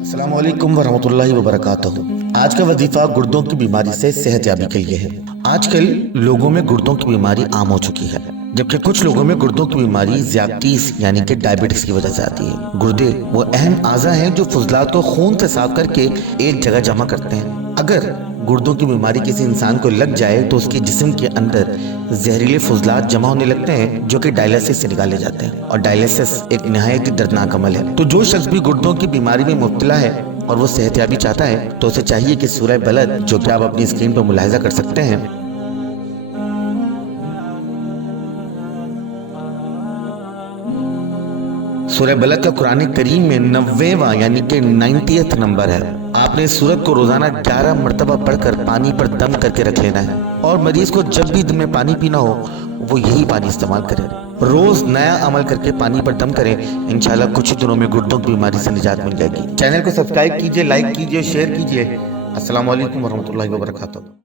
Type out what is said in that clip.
अस्सलाम वालेकुम वरहमतुल्लाहि वबरकातुहू। आज का वजीफा गुर्दों की बीमारी से सेहतयाबी के लिए है। आजकल लोगों में गुर्दों की बीमारी आम हो चुकी है, जबकि कुछ लोगों में गुर्दों की बीमारी ज़्यादतीस यानी कि डायबिटीज की वजह से आती है। गुर्दे वो अहम आज़ा हैं जो फुजलात को खून से साफ करके एक जगह जमा करते हैं। अगर गुर्दों की बीमारी किसी इंसान को लग जाए तो उसके जिस्म के अंदर जहरीले फुजलात जमा होने लगते हैं, जो कि डायलिसिस से निकाले जाते हैं। और डायलिसिस एक निहायत ही दर्दनाक अमल है। तो जो शख्स भी गुर्दों की बीमारी में मुब्तला है और वो सेहतयाबी चाहता है तो उसे चाहिए कि सूरह बलद, जो कि आप अपनी स्क्रीन पर मुलाहिजा कर सकते हैं, सूरह बलद का कुरान करीम में 90वां यानी कि 90th नंबर है। आपने इस सूरत को रोजाना 11 मरतबा पढ़कर पानी पर दम करके रख लेना है, और मरीज को जब भी दिन में पानी पीना हो वो यही पानी इस्तेमाल करे। रोज नया अमल करके पानी पर दम करें, इंशाल्लाह कुछ ही दिनों में गुर्दों की बीमारी से निजात मिल जाएगी। चैनल को सब्सक्राइब कीजिए, लाइक कीजिए, शेयर कीजिए। अस्सलाम वालेकुम वरहमतुल्लाहि वबरकातुहू।